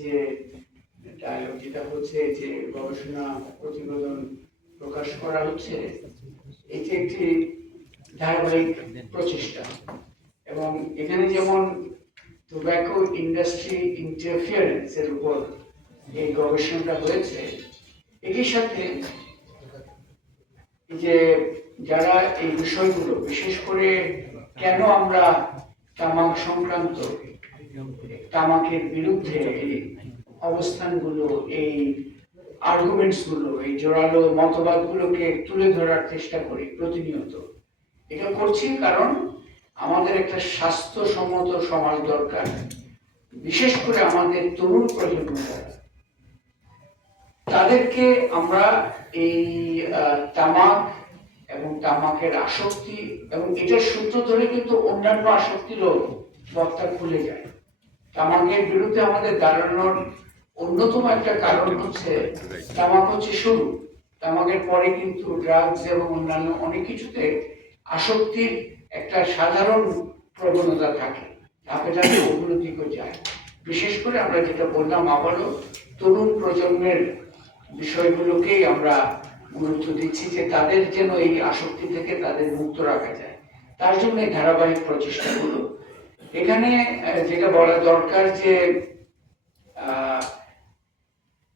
যে ডায়ালগ যেটা হচ্ছে, যে গবেষণা প্রতিবেদন প্রকাশ করা হচ্ছে, এটি একটি ধারাবাহিক প্রচেষ্টা। এবং এখানে যেমন টোব্যাকো ইন্ডাস্ট্রি ইন্টারফিয়ারেন্স এর উপর এই গবেষণাটা হয়েছে, একই সাথে যে যারা এই বিষয়গুলো, বিশেষ করে কেন আমরা তামাক সংক্রান্ত তামাকের বিরুদ্ধে অবস্থানগুলো, এই আর্গুমেন্টসগুলো এই জোরালো মতবাদগুলোকে তুলে ধরার চেষ্টা করি প্রতিনিয়ত। এটা করছি কারণ আমাদের একটা স্বাস্থ্যসম্মত সমাজ দরকার, বিশেষ করে আমাদের তরুণ প্রজন্ম তাদেরকে আমরা এই তামাক এবং তামাকের আসক্তি এবং এটার সূত্র ধরে কিন্তু অন্যান্য আসক্তিরও বক্তা খুলে যায়। তামাকের বিরুদ্ধে আমাদের দাঁড়ানোর অন্যতম একটা কারণ হচ্ছে তামাক হচ্ছে শুরু। তামাকের পরে কিন্তু ড্রাগস এবং অন্যান্য অনেক কিছুতে আসক্তির একটা সাধারণ প্রবণতা থাকে। ধাপে ধাপে দিকে যায়। বিশেষ করে আমরা যেটা বললাম আবারও, তরুণ প্রজন্মের বিষয়গুলোকেই আমরা গুরুত্ব দিচ্ছি যে তাদের যেন এই আসক্তি থেকে তাদের মুক্ত রাখা যায়। তার জন্য এই ধারাবাহিক প্রচেষ্টাগুলো এখানে যেটা বলা দরকার যে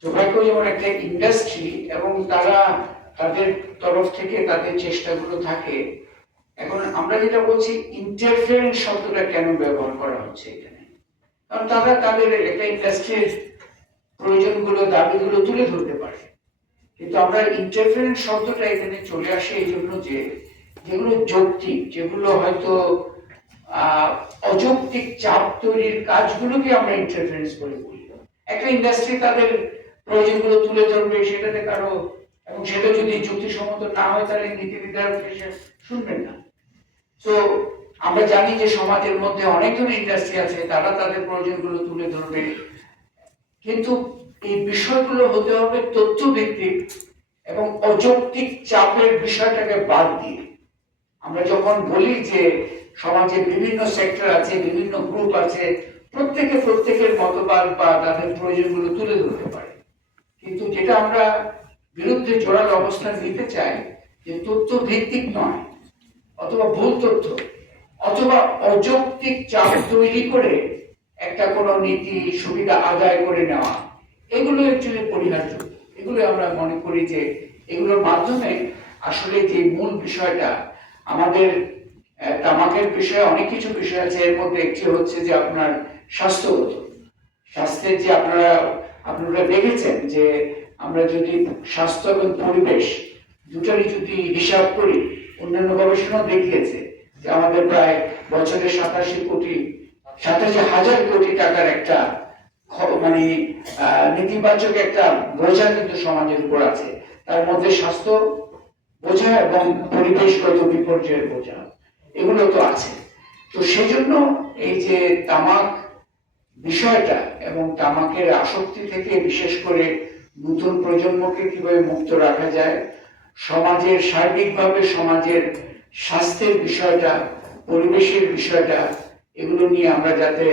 টোব্যাকো যেমন একটা ইন্ডাস্ট্রি এবং তারা তাদের তরফ থেকে তাদের চেষ্টাগুলো থাকে, এখন আমরা যেটা বলছি ইন্টারফিয়ারেন্স শব্দটা কেন ব্যবহার করা হচ্ছে এখানে? কারণ তারা তাদের একটা ইন্ডাস্ট্রির প্রয়োজনগুলো, দাবিগুলো তুলে ধরতে পারে। কিন্তু আমরা ইন্টারফারেন্স শব্দটা এখানে চলে আসে এই জন্য যে, যেগুলো যৌক্তিক, যেগুলো হয়তো অযৌক্তিক চাপ তৈরির কাজগুলোকে আমরা ইন্টারফারেন্স বলে বলি। একটা ইন্ডাস্ট্রি তাদের প্রয়োজনগুলো তুলে ধরবে, সেটাতে কারও এবং সেটা যদি যুক্তিসম্মত না হয়, তাহলে নীতি নির্ধারক শুনবেন না। তো আমরা জানি যে সমাজের মধ্যে অনেক ধরনের ইন্ডাস্ট্রি আছে, তারা তাদের প্রয়োজনগুলো তুলে ধরবে। কিন্তু এই বিষয়গুলো হতে হবে তথ্য ভিত্তিক এবং অযৌক্তিক চাপের বিষয়টাকে বাদ দিয়ে। আমরা যখন বলি যে সমাজে বিভিন্ন সেক্টর আছে, বিভিন্ন গ্রুপ আছে, প্রত্যেকে প্রত্যেকের মতবাদ বা তাদের প্রয়োজনগুলো তুলে ধরতে পারে। কিন্তু যেটা আমরা বিরুদ্ধে জোরালো অবস্থান নিতে চাই, যে তথ্য ভিত্তিক নয়, অথবা ভুল তথ্য, অথবা অযৌক্তিক চাপ তৈরি করে একটা কোনো নীতি, সুবিধা আদায় করে নেওয়া, এগুলো অ্যাকচুয়ালি পরিহার্য এগুলো আমরা মনে করি যে এগুলোর মাধ্যমে আসলে যে মূল বিষয়টা আমাদের তামাকের বিষয়ে অনেক কিছু বিষয় আছে। এর মধ্যে একটি হচ্ছে যে আপনার স্বাস্থ্যগত স্বাস্থ্যের যে আপনারা আপনারা দেখেছেন যে আমরা যদি স্বাস্থ্য এবং পরিবেশ দুটারই যদি হিসাব করি, অন্যান্য গবেষণা দেখিয়েছে যে আমাদের প্রায় বছরে সাতাশি কোটি, সাতাশি হাজার কোটি টাকার একটা মানে নেতিবাচক একটা বোঝা কিন্তু সমাজের উপর আছে। তার মধ্যে স্বাস্থ্য বোঝা এবং পরিবেশগত বিপর্যয়ের বোঝা এগুলো তো আছে। তো সেই জন্য এই যে তামাক বিষয়টা এবং তামাকের আসক্তি থেকে বিশেষ করে নতুন প্রজন্মকে কীভাবে মুক্ত রাখা যায়, সমাজের সার্বিকভাবে সমাজের স্বাস্থ্যের বিষয়টা, পরিবেশের বিষয়টা, এগুলো নিয়ে আমরা যাতে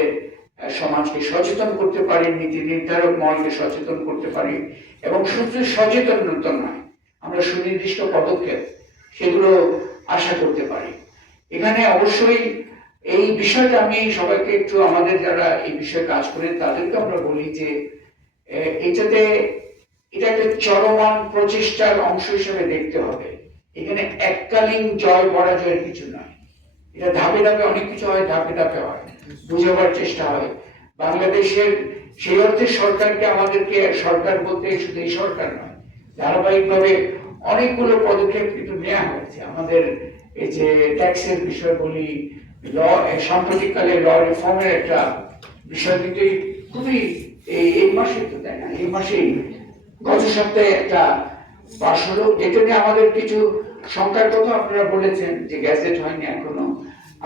সমাজকে সচেতন করতে পারি, নীতি নির্ধারক মহলকে সচেতন করতে পারি এবং শুধু সচেতনতা নয় আমরা সুনির্দিষ্ট পদক্ষেপ সেগুলো আশা করতে পারি। এখানে অবশ্যই এই বিষয়টা আমি সবাইকে একটু, আমাদের যারা এই বিষয়ে কাজ করেন, তাদেরকে আমরা বলি যে এটাতে, এটা একটা চলমান প্রচেষ্টার অংশ হিসেবে দেখতে হবে। এখানে এককালীন জয় পরাজয়ের কিছু নয় এটা ধাপে ধাপে, অনেক কিছু হয়, ধাপে ধাপে হয়, বুঝাবার চেষ্টা হয়। বাংলাদেশের সেই অর্থে সরকারকে আমাদেরকে, সরকার বলতে শুধু এই সরকার নয় ধারাবাহিকভাবে অনেকগুলো পদক্ষেপ কিন্তু নেওয়া হয়েছে। আমাদের এই যে ট্যাক্সের বিষয় বলি ল সাম্প্রতিককালে ল রিফর্মের একটা বিষয় কিন্তু খুবই এই মাসে তো তাই না? এই মাসেই গত সপ্তাহে একটা পাশ হলো। যেটা নিয়ে আমাদের কিছু সংখ্যার কথা আপনারা বলেছেন যে গ্যাজেট হয়নি এখনও।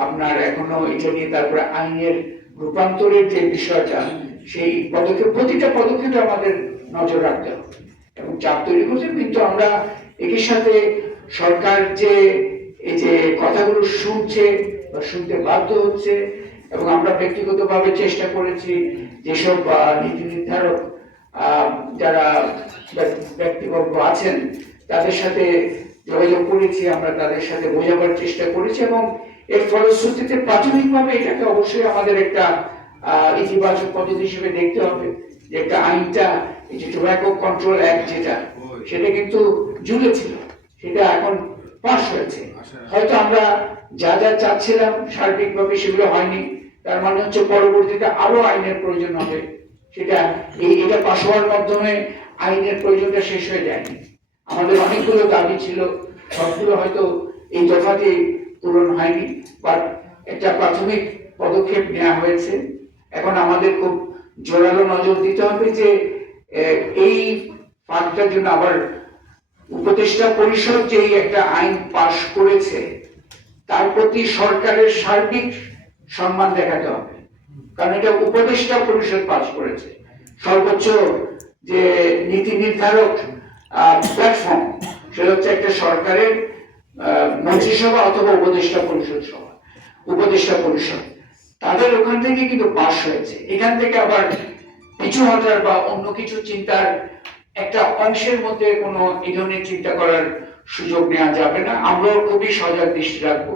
আপনার এখনও এটা নিয়ে তারপরে আইনের রূপান্তরের যে বিষয়টা, সেই পদক্ষেপ, প্রতিটা পদক্ষেপে আমাদের নজর রাখতে হবে। এবং চাপ তৈরি করছে, কিন্তু আমরা একই সাথে সরকার যে এই যে কথাগুলো শুনছে বা শুনতে বাধ্য হচ্ছে এবং আমরা ব্যক্তিগতভাবে চেষ্টা করেছি যেসব নীতি নির্ধারক যারা ব্যক্তি- ব্যক্তিবর্গ আছেন, তাদের সাথে যোগাযোগ করেছি, আমরা তাদের সাথে বোঝাবার চেষ্টা করেছি এবং এর ফলশ্রুতিতে প্রাথমিকভাবে এটাকে অবশ্যই আমাদের একটা ইতিবাচক পদ্ধতি হিসেবে দেখতে হবে যে একটা আইনটা এই যে টোব্যাকো কন্ট্রোল অ্যাক্ট যেটা সেটা কিন্তু ঝুলেছিল সেটা এখন পাশ হয়েছে। হয়তো আমরা যা যা চাচ্ছিলাম সার্বিকভাবে সেগুলো হয়নি। তার মানে হচ্ছে পরবর্তীতে আরও আইনের প্রয়োজন হবে। সেটা এই এটা পাশ হওয়ার মাধ্যমে আইনের প্রয়োজনটা শেষ হয়ে যায়নি। আমাদের অনেকগুলো দাবি ছিল। সবগুলো হয়তো এই দফাতে পূরণ হয়নি। বাট একটা প্রাথমিক পদক্ষেপ নেওয়া হয়েছে। এখন আমাদের খুব জোরালো নজর দিতে হবে যে এই ফাঁকটার জন্য আবার উপদেষ্টা পরিষদ যেই একটা আইন পাশ করেছে, তার প্রতি সরকারের সার্বিক সম্মান দেখাতে হবে। কারণ এটা উপদেষ্টা পরিষদ পাশ করেছে। সর্বোচ্চ যে নীতি নির্ধারক প্ল্যাটফর্ম সেটা হচ্ছে একটা সরকারের মন্ত্রিসভা অথবা উপদেষ্টা পরিষদ সভা, উপদেষ্টা পরিষদ। তাদের ওখান থেকে কিন্তু পাশ হয়েছে। এখান থেকে আবার পিছু হটার বা অন্য কিছু চিন্তার একটা অংশের মধ্যে কোনো এই ধরনের চিন্তা করার সুযোগ নেওয়া যাবে না। আমরাও খুবই সজাগ দৃষ্টি রাখব।